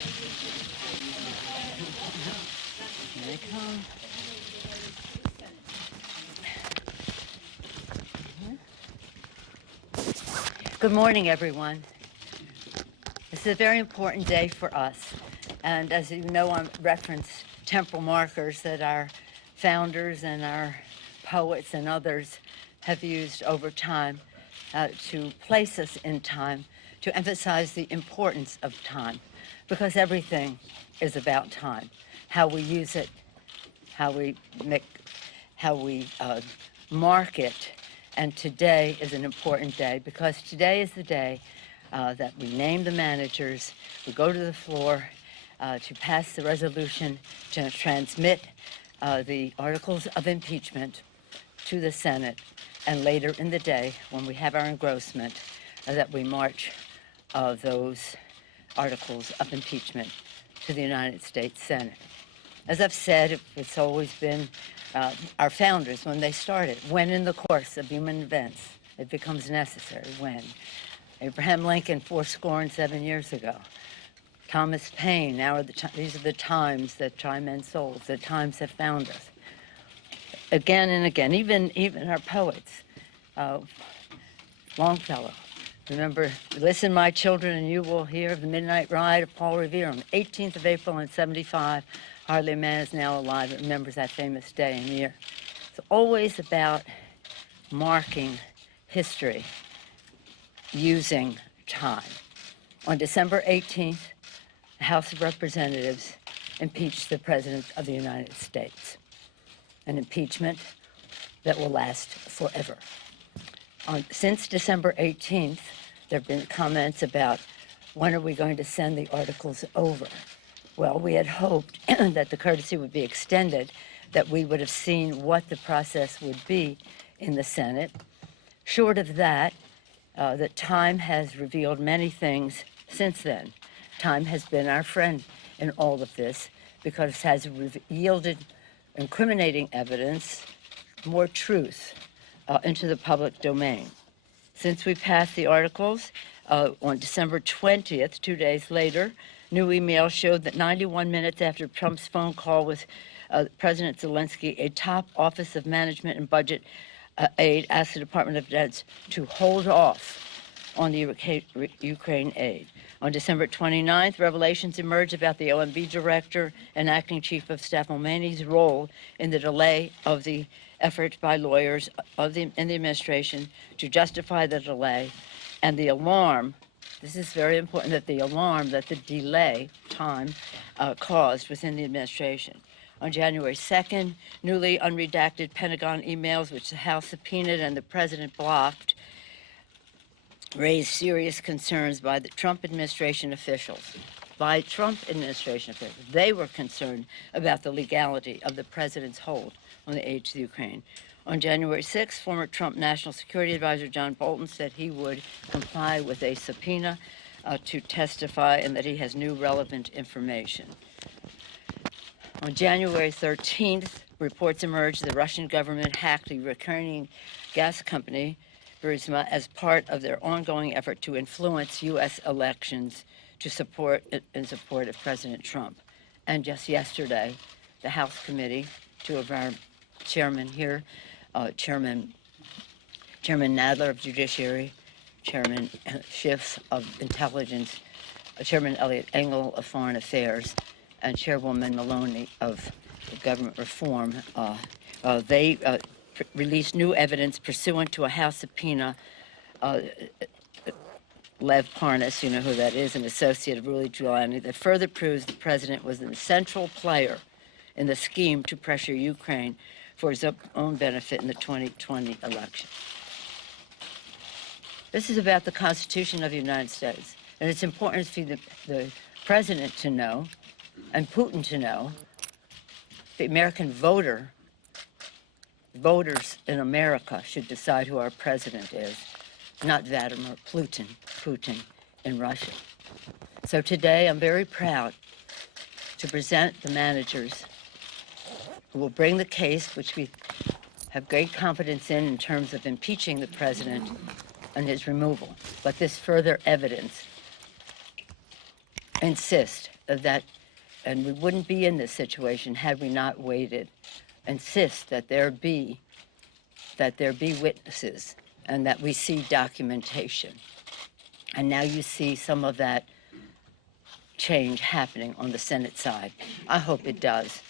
Here they come. Good morning, everyone. This is a very important day for us. And as you know, I reference temporal markers that our founders and our poets and others have used over time to place us in time, to emphasize the importance of time, because everything is about time. How we use it, how we mark it. And today is an important day because today is the day that we name the managers, we go to the floor to pass the resolution to transmit the articles of impeachment to the Senate, and later in the day, when we have our engrossment, that we march those articles of impeachment to the United States Senate. As I've said, it's always been our founders when they started, when in the course of human events it becomes necessary, when. Abraham Lincoln 7 years ago. Thomas Paine, these are the times that try men's souls, the times have found us. Again and again, even our poets. Longfellow, remember, listen, my children, and you will hear the midnight ride of Paul Revere on the 18th of April in 75. Hardly a man is now alive that remembers that famous day and year. It's always about marking history using time. On December 18th, the House of Representatives impeached the President of the United States, an impeachment that will last forever. Since December 18th, there have been comments about when are we going to send the articles over. Well, we had hoped that the courtesy would be extended, that we would have seen what the process would be in the Senate. Short of that, that time has revealed many things since then. Time has been our friend in all of this because it has yielded incriminating evidence, more truth into the public domain. Since we passed the articles on December 20th, 2 days later, new email showed that 91 minutes after Trump's phone call with President Zelensky, a top Office of Management and Budget aide asked the Department of Defense to hold off on the Ukraine aid. On December 29th, revelations emerged about the OMB director and acting chief of staff Mulvaney's role in the delay of the effort by lawyers in the administration to justify the delay, and the alarm. This is very important, that the alarm that the delay time caused within the administration. On January 2nd, newly unredacted Pentagon emails, which the House subpoenaed and the president blocked, raised serious concerns by the Trump administration officials. They were concerned about the legality of the president's hold on the aid to the Ukraine. On January 6th, former Trump National Security Advisor John Bolton said he would comply with a subpoena to testify and that he has new relevant information. On January 13th, reports emerged the Russian government hacked the Ukrainian gas company, Burisma, as part of their ongoing effort to influence U.S. elections in support of President Trump. And just yesterday, the House committee, two of our chairmen here, Chairman Nadler of Judiciary, Chairman Schiff of Intelligence, Chairman Elliott Engel of Foreign Affairs, and Chairwoman Maloney of Government Reform, they released new evidence pursuant to a House subpoena. Lev Parnas, you know who that is, an associate of Rudy Giuliani, that further proves the president was a central player in the scheme to pressure Ukraine for his own benefit in the 2020 election. This is about the Constitution of the United States, and it's important for the president to know, and Putin to know, the American voters in America should decide who our president is, not Vladimir Putin in Russia. So today I'm very proud to present the managers who will bring the case, which we have great confidence in terms of impeaching the president and his removal. But this further evidence insist that, and we wouldn't be in this situation had we not waited, insist that there be witnesses and that we see documentation. And now you see some of that change happening on the Senate side. I hope it does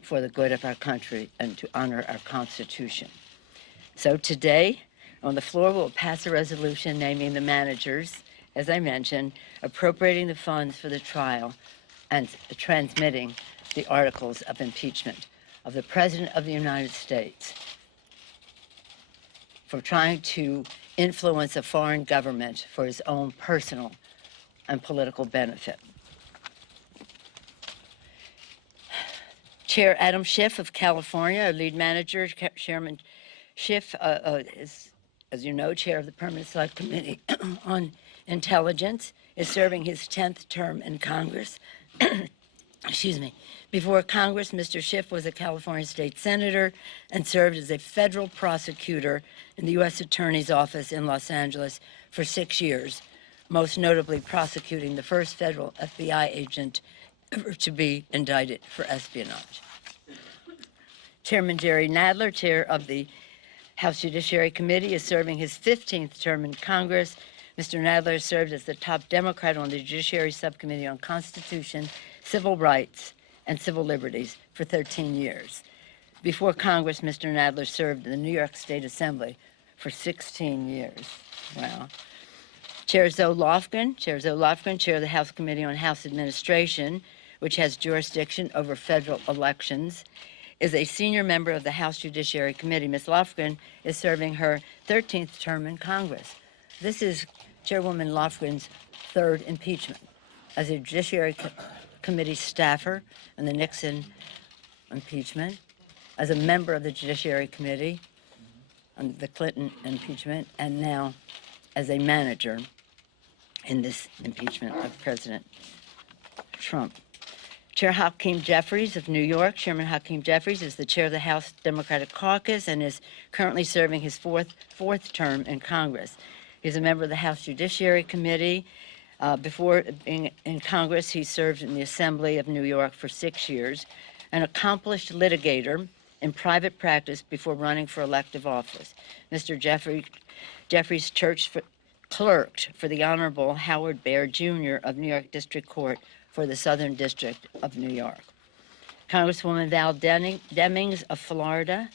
for the good of our country and to honor our Constitution. So today, on the floor, we'll pass a resolution naming the managers, as I mentioned, appropriating the funds for the trial, and transmitting the articles of impeachment of the President of the United States for trying to influence a foreign government for his own personal and political benefit. Chair Adam Schiff of California, our lead manager. Chairman Schiff is, as you know, chair of the Permanent Select Committee on Intelligence, is serving his 10th term in Congress. Excuse me. Before Congress, Mr. Schiff was a California state senator and served as a federal prosecutor in the U.S. Attorney's Office in Los Angeles for 6 years, most notably prosecuting the first federal FBI agent ever to be indicted for espionage. Chairman Jerry Nadler, chair of the House Judiciary Committee, is serving his 15th term in Congress. Mr. Nadler served as the top Democrat on the Judiciary Subcommittee on Constitution, Civil Rights, and Civil Liberties for 13 years. Before Congress, Mr. Nadler served in the New York State Assembly for 16 years. Wow. Chair Zoe Lofgren, chair of the House Committee on House Administration, which has jurisdiction over federal elections, is a senior member of the House Judiciary Committee. Ms. Lofgren is serving her 13th term in Congress. This is Chairwoman Lofgren's third impeachment as a Judiciary Committee staffer in the Nixon impeachment, as a member of the Judiciary Committee on the Clinton impeachment, and now as a manager in this impeachment of President Trump. Chair Hakeem Jeffries of New York. Chairman Hakeem Jeffries is the chair of the House Democratic Caucus and is currently serving his fourth term in Congress. He's a member of the House Judiciary Committee. Before being in Congress, he served in the Assembly of New York for 6 years, an accomplished litigator in private practice before running for elective office. Mr. Jeffries clerked for the Honorable Howard Baird Jr. of New York District Court for the Southern District of New York. Congresswoman Val Demings of Florida.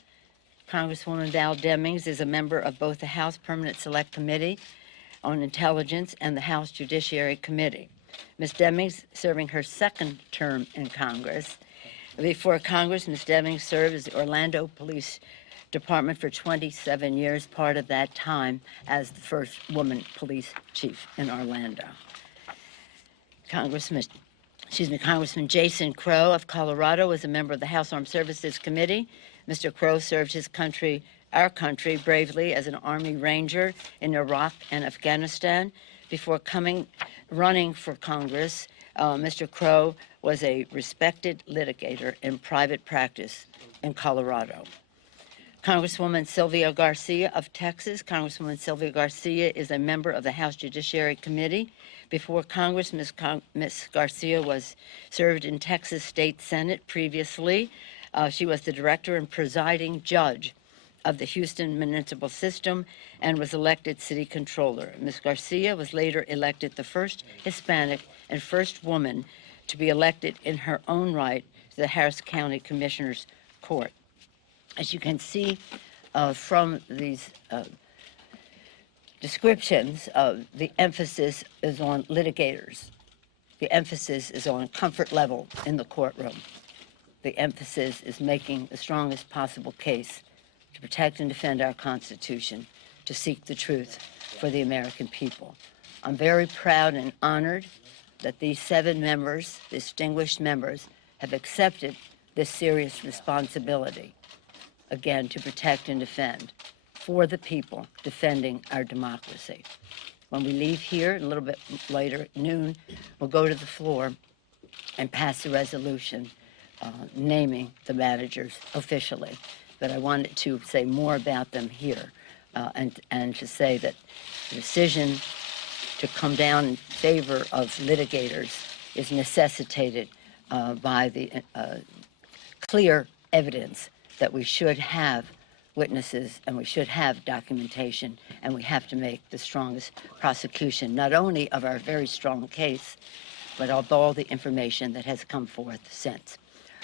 Congresswoman Val Demings is a member of both the House Permanent Select Committee on Intelligence and the House Judiciary Committee. Ms. Demings serving her second term in Congress. Before Congress, Ms. Demings served as the Orlando Police Department for 27 years, part of that time as the first woman police chief in Orlando. Congressman Jason Crow of Colorado was a member of the House Armed Services Committee. Mr. Crow served our country bravely as an Army Ranger in Iraq and Afghanistan. Before running for Congress, Mr. Crow was a respected litigator in private practice in Colorado. Congresswoman Sylvia Garcia of Texas. Congresswoman Sylvia Garcia is a member of the House Judiciary Committee. Before Congress, Ms. Garcia served in Texas State Senate previously. She was the director and presiding judge of the Houston Municipal System and was elected city controller. Ms. Garcia was later elected the first Hispanic and first woman to be elected in her own right to the Harris County Commissioner's Court. As you can see from these descriptions, the emphasis is on litigators. The emphasis is on comfort level in the courtroom. The emphasis is making the strongest possible case to protect and defend our Constitution, to seek the truth for the American people. I'm very proud and honored that these 7 members, distinguished members, have accepted this serious responsibility, again, to protect and defend for the people, defending our democracy. When we leave here, a little bit later, at noon, we'll go to the floor and pass a resolution naming the managers officially. But I wanted to say more about them here and to say that the decision to come down in favor of litigators is necessitated by the clear evidence that we should have witnesses and we should have documentation, and we have to make the strongest prosecution, not only of our very strong case, but of all the information that has come forth since.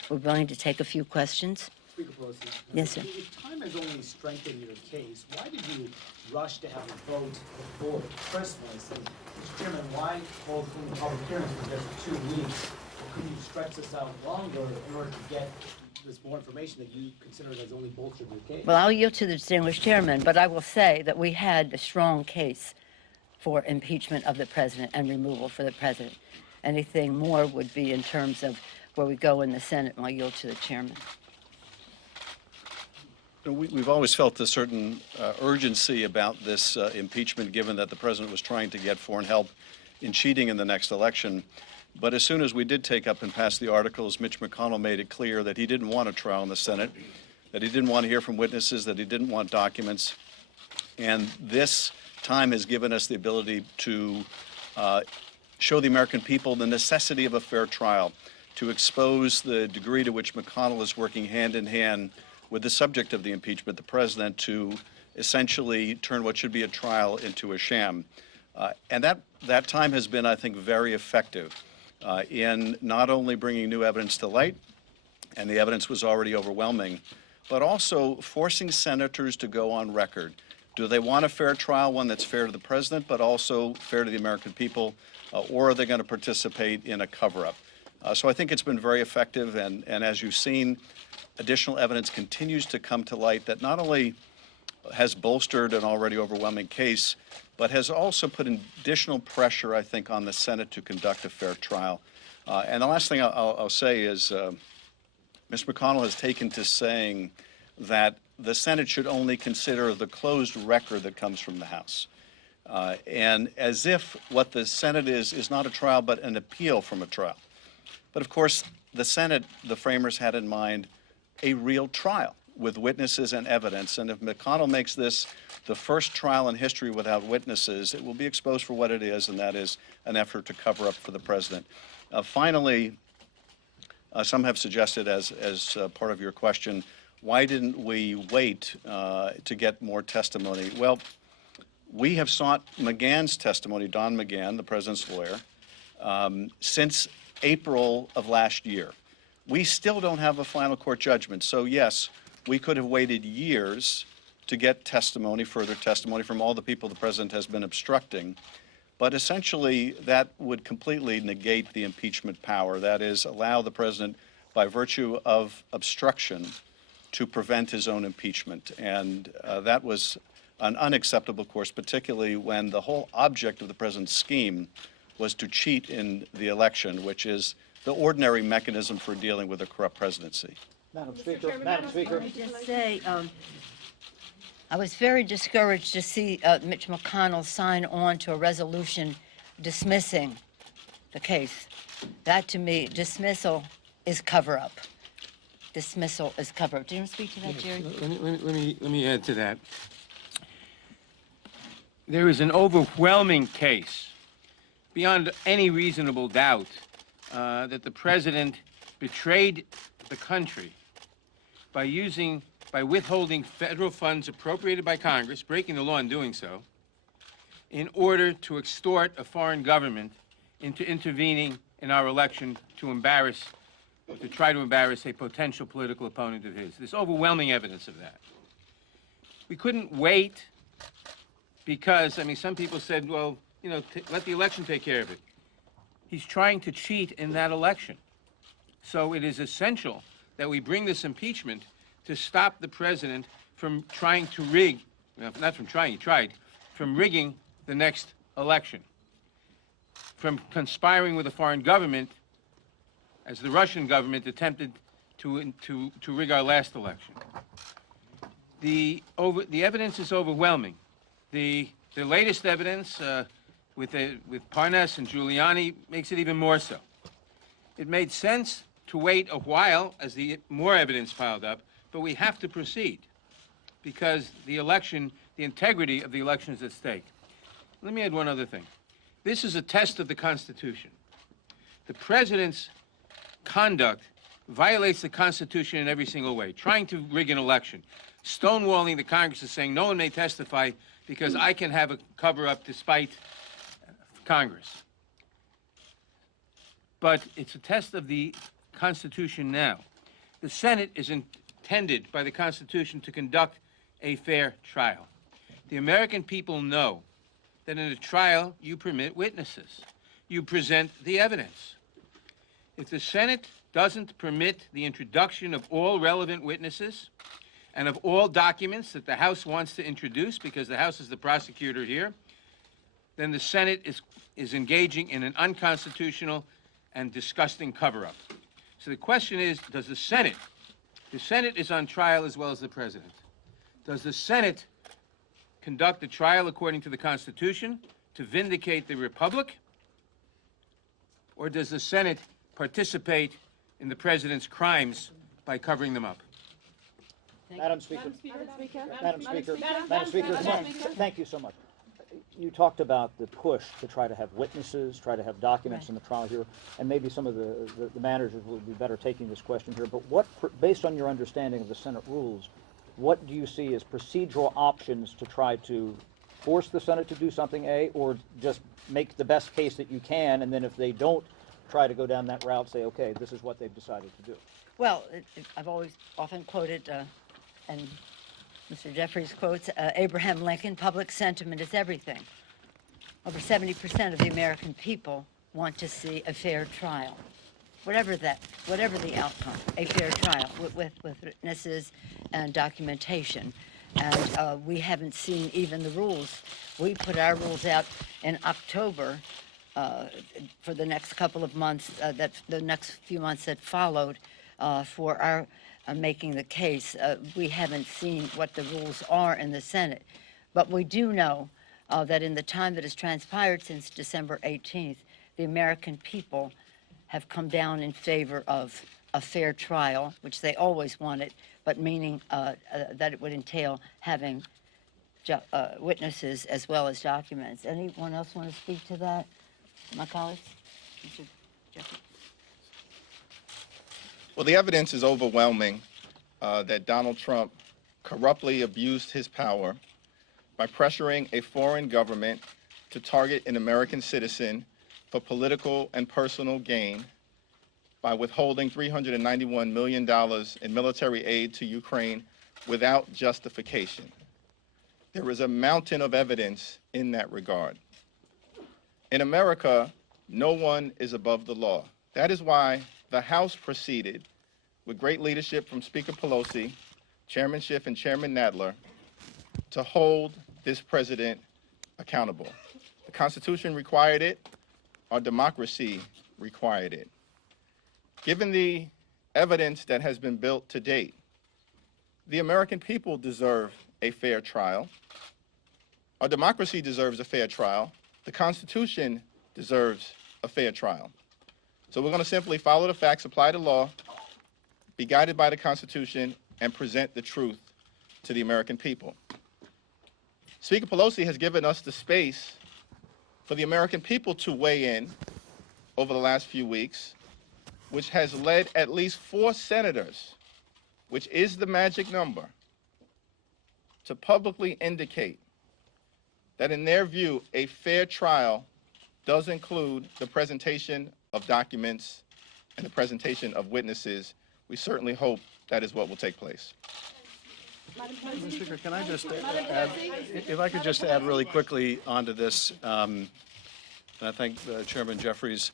We're going to take a few questions. Speaker Pelosi. Yes, sir. If time has only strengthened your case, why did you rush to have a vote before Christmas? And Mr. Chairman, why hold the public hearings for just 2 weeks? Or couldn't you stretch this out longer in order to get this more information that you consider has only bolstered your case? Well, I'll yield to the distinguished chairman, but I will say that we had a strong case for impeachment of the president and removal for the president. Anything more would be in terms of where we go in the Senate, and I'll yield to the chairman. We've always felt a certain urgency about this impeachment, given that the president was trying to get foreign help in cheating in the next election. But as soon as we did take up and pass the articles, Mitch McConnell made it clear that he didn't want a trial in the Senate, that he didn't want to hear from witnesses, that he didn't want documents. And this time has given us the ability to show the American people the necessity of a fair trial, to expose the degree to which McConnell is working hand in hand with the subject of the impeachment, the president, to essentially turn what should be a trial into a sham. And that time has been, I think, very effective in not only bringing new evidence to light, and the evidence was already overwhelming, but also forcing senators to go on record. Do they want a fair trial, one that's fair to the president, but also fair to the American people, or are they going to participate in a cover-up? So I think it's been very effective, and as you've seen, additional evidence continues to come to light that not only has bolstered an already overwhelming case, but has also put additional pressure, I think, on the Senate to conduct a fair trial. And the last thing I'll say is Mr. McConnell has taken to saying that the Senate should only consider the closed record that comes from the House. And as if what the Senate is not a trial, but an appeal from a trial. But of course, the Senate, the framers had in mind a real trial with witnesses and evidence. And if McConnell makes this the first trial in history without witnesses, it will be exposed for what it is, and that is an effort to cover up for the president. Finally, some have suggested, as part of your question, why didn't we wait to get more testimony? Well, we have sought McGahn's testimony, Don McGahn, the president's lawyer, since April of last year. We still don't have a final court judgment. So yes, we could have waited years to get testimony, further testimony from all the people the president has been obstructing. But essentially, that would completely negate the impeachment power. That is, allow the president, by virtue of obstruction, to prevent his own impeachment. And that was an unacceptable course, particularly when the whole object of the president's scheme was to cheat in the election, which is the ordinary mechanism for dealing with a corrupt presidency. Madam Speaker, Madam Speaker. Let me just say, I was very discouraged to see Mitch McConnell sign on to a resolution dismissing the case. That, to me, dismissal is cover-up. Dismissal is cover-up. Do you want to speak to that, Jerry? Let me add to that. There is an overwhelming case, beyond any reasonable doubt, that the president betrayed the country by withholding federal funds appropriated by Congress, breaking the law in doing so, in order to extort a foreign government into intervening in our election to try to embarrass a potential political opponent of his. There's overwhelming evidence of that. We couldn't wait because, I mean, some people said, well, you know, let the election take care of it. He's trying to cheat in that election. So it is essential that we bring this impeachment to stop the president from trying to rig, not from trying, he tried, from rigging the next election, from conspiring with a foreign government, as the Russian government attempted to rig our last election. The evidence is overwhelming. The latest evidence with Parnas and Giuliani makes it even more so. It made sense to wait a while as the more evidence piled up, but we have to proceed because the election, the integrity of the election is at stake. Let me add one other thing. This is a test of the Constitution. The president's conduct violates the Constitution in every single way. Trying to rig an election, stonewalling the Congress is saying no one may testify because I can have a cover-up despite Congress. But it's a test of the Constitution now. The Senate is intended by the Constitution to conduct a fair trial. The American people know that in a trial you permit witnesses. You present the evidence. If the Senate doesn't permit the introduction of all relevant witnesses and of all documents that the House wants to introduce, because the House is the prosecutor here, then the Senate is engaging in an unconstitutional and disgusting cover-up. So the question is, does the Senate is on trial as well as the President. Does the Senate conduct a trial according to the Constitution to vindicate the Republic? Or does the Senate participate in the President's crimes by covering them up? Madam Speaker. Madam Speaker, thank you so much. You talked about the push to try to have witnesses, try to have documents in the trial here, and maybe some of the managers will be better taking this question here, but what, based on your understanding of the Senate rules, what do you see as procedural options to try to force the Senate to do something, A, or just make the best case that you can, and then if they don't try to go down that route, say, okay, this is what they've decided to do? Well, I've always often quoted, and Mr. Jeffries quotes, Abraham Lincoln, public sentiment is everything. Over 70% of the American people want to see a fair trial. Whatever the outcome, a fair trial with witnesses and documentation. And we haven't seen even the rules. We put our rules out in October for the next couple of months, the next few months that followed for our making the case. We haven't seen what the rules are in the Senate. But we do know that in the time that has transpired since December 18th, the American people have come down in favor of a fair trial, which they always wanted, but meaning that it would entail having witnesses as well as documents. Anyone else want to speak to that? My colleagues? Mr. Jeffries? Well, the evidence is overwhelming that Donald Trump corruptly abused his power by pressuring a foreign government to target an American citizen for political and personal gain by withholding $391 million in military aid to Ukraine without justification. There is a mountain of evidence in that regard. In America, no one is above the law. That is why the House proceeded with great leadership from Speaker Pelosi, Chairman Schiff, and Chairman Nadler to hold this president accountable. The Constitution required it. Our democracy required it. Given the evidence that has been built to date, the American people deserve a fair trial. Our democracy deserves a fair trial. The Constitution deserves a fair trial. So we're going to simply follow the facts, apply the law, be guided by the Constitution, and present the truth to the American people. Speaker Pelosi has given us the space for the American people to weigh in over the last few weeks, which has led at least 4 senators, which is the magic number, to publicly indicate that in their view, a fair trial does include the presentation of documents and the presentation of witnesses. We certainly hope that is what will take place. Mr. Speaker, can I just add, if I could just add really quickly onto this, and I thank Chairman Jeffries.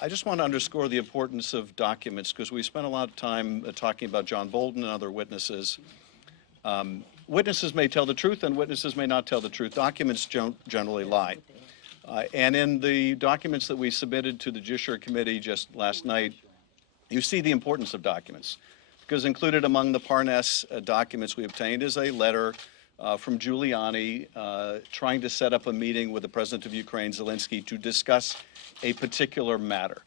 I just want to underscore the importance of documents because we spent a lot of time talking about John Bolton and other witnesses. Witnesses may tell the truth and witnesses may not tell the truth. Documents generally lie. And in the documents that we submitted to the Judiciary Committee just last night, you see the importance of documents. Because included among the Parnas documents we obtained is a letter from Giuliani trying to set up a meeting with the President of Ukraine, Zelensky, to discuss a particular matter.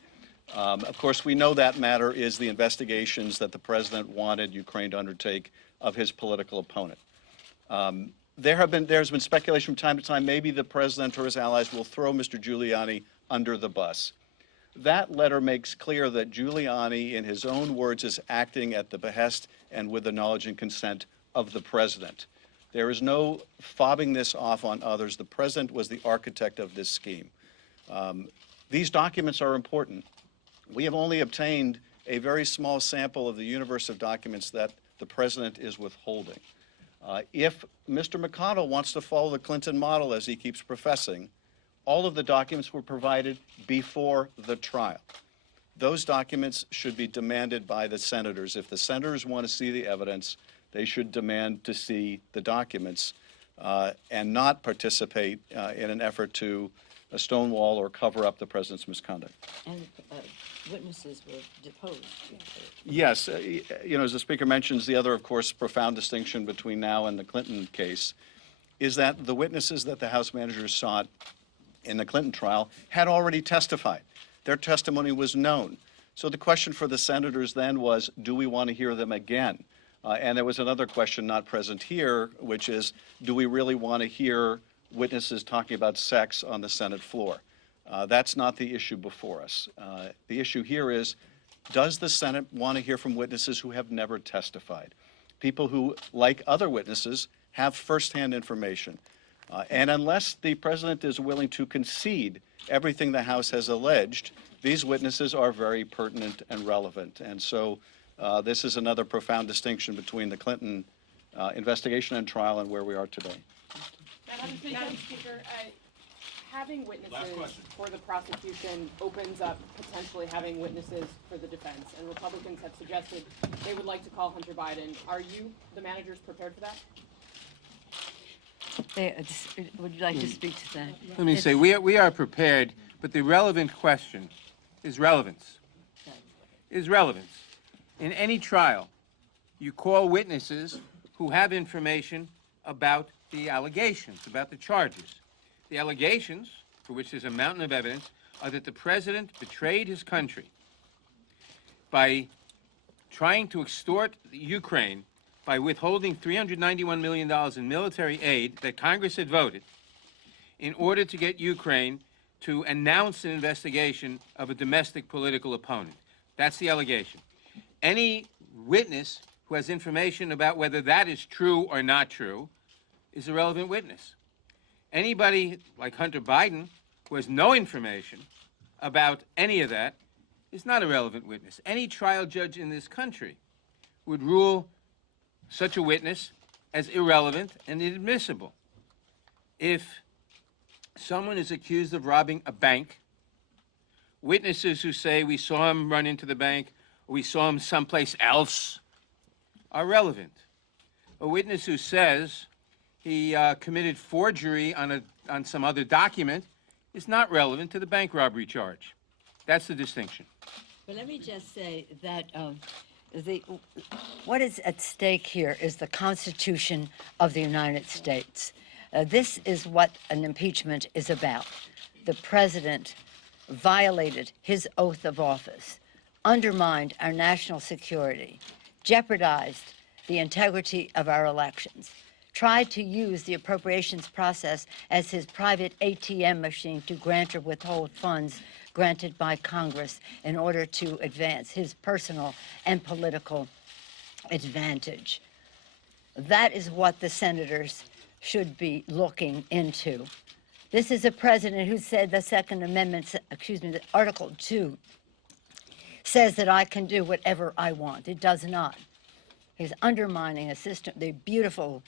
Of course, we know that matter is the investigations that the President wanted Ukraine to undertake of his political opponent. There's been speculation from time to time, maybe the president or his allies will throw Mr. Giuliani under the bus. That letter makes clear that Giuliani, in his own words, is acting at the behest and with the knowledge and consent of the president. There is no fobbing this off on others. The president was the architect of this scheme. These documents are important. We have only obtained a very small sample of the universe of documents that the president is withholding. If Mr. McConnell wants to follow the Clinton model, as he keeps professing, all of the documents were provided before the trial. Those documents should be demanded by the senators. If the senators want to see the evidence, they should demand to see the documents and not participate in an effort to stonewall or cover up the president's misconduct. And witnesses were deposed. Yes, you know, as the Speaker mentions, the other, of course, profound distinction between now and the Clinton case is that the witnesses that the House managers sought in the Clinton trial had already testified. Their testimony was known. So the question for the senators then was, do we want to hear them again? And there was another question not present here, which is, do we really want to hear witnesses talking about sex on the Senate floor? That's not the issue before us. The issue here is, does the Senate want to hear from witnesses who have never testified? People who, like other witnesses, have firsthand information. And unless the president is willing to concede everything the House has alleged, these witnesses are very pertinent and relevant. And so this is another profound distinction between the Clinton investigation and trial and where we are today. Madam Speaker, having witnesses for the prosecution opens up potentially having witnesses for the defense, and Republicans have suggested they would like to call Hunter Biden. Are you, the managers, prepared for that? Would you like to speak to that? Let me say, we are prepared, but the relevant question is relevance. Is relevance. In any trial, you call witnesses who have information about the allegations, about the charges. The allegations, for which there's a mountain of evidence, are that the president betrayed his country by trying to extort Ukraine by withholding $391 million in military aid that Congress had voted in order to get Ukraine to announce an investigation of a domestic political opponent. That's the allegation. Any witness who has information about whether that is true or not true is a relevant witness. Anybody like Hunter Biden who has no information about any of that is not a relevant witness. Any trial judge in this country would rule such a witness as irrelevant and inadmissible. If someone is accused of robbing a bank, witnesses who say we saw him run into the bank or we saw him someplace else are relevant. A witness who says he committed forgery on some other document is not relevant to the bank robbery charge. That's the distinction. But let me just say that what is at stake here is the Constitution of the United States. This is what an impeachment is about. The president violated his oath of office, undermined our national security, jeopardized the integrity of our elections, tried to use the appropriations process as his private ATM machine to grant or withhold funds granted by Congress in order to advance his personal and political advantage. That is what the senators should be looking into. This is a president who said the Second Amendment, the Article 2, says that I can do whatever I want. It does not. He's undermining a system, the beautiful,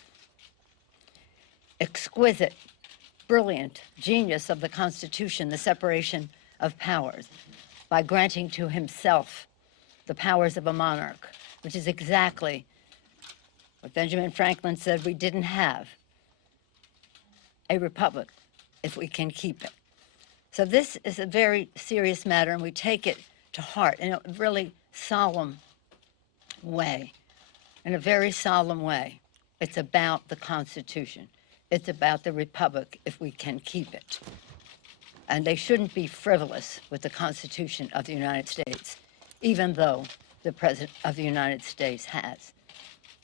exquisite, brilliant genius of the Constitution, the separation of powers, by granting to himself the powers of a monarch, which is exactly what Benjamin Franklin said we didn't have, a republic, if we can keep it. So this is a very serious matter, and we take it to heart in a really solemn way, in a very solemn way. It's about the Constitution. It's about the republic, if we can keep it. And they shouldn't be frivolous with the Constitution of the United States, even though the President of the United States has.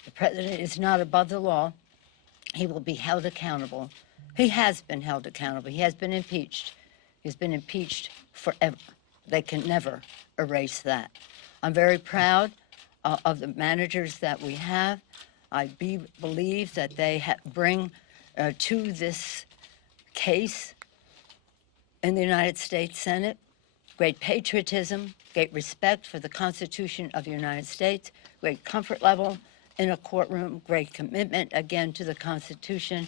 The President is not above the law. he will be held accountable. He has been held accountable. He has been impeached. He's been impeached forever. They can never erase that. I'm very proud of the managers that we have. I believe that they bring to this case in the United States Senate great patriotism, great respect for the Constitution of the United States, great comfort level in a courtroom, great commitment, again, to the Constitution.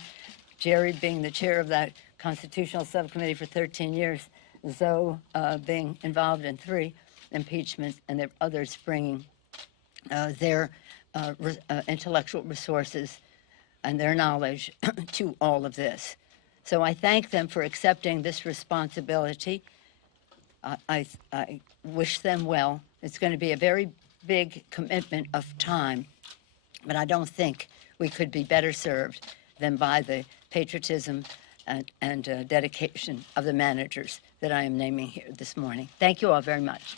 Jerry being the chair of that Constitutional Subcommittee for 13 years, Zoe being involved in 3 impeachments, and there are others bringing their intellectual resources and their knowledge to all of this. So I thank them for accepting this responsibility. I wish them well. It's going to be a very big commitment of time, but I don't think we could be better served than by the patriotism and dedication of the managers that I am naming here this morning. Thank you all very much.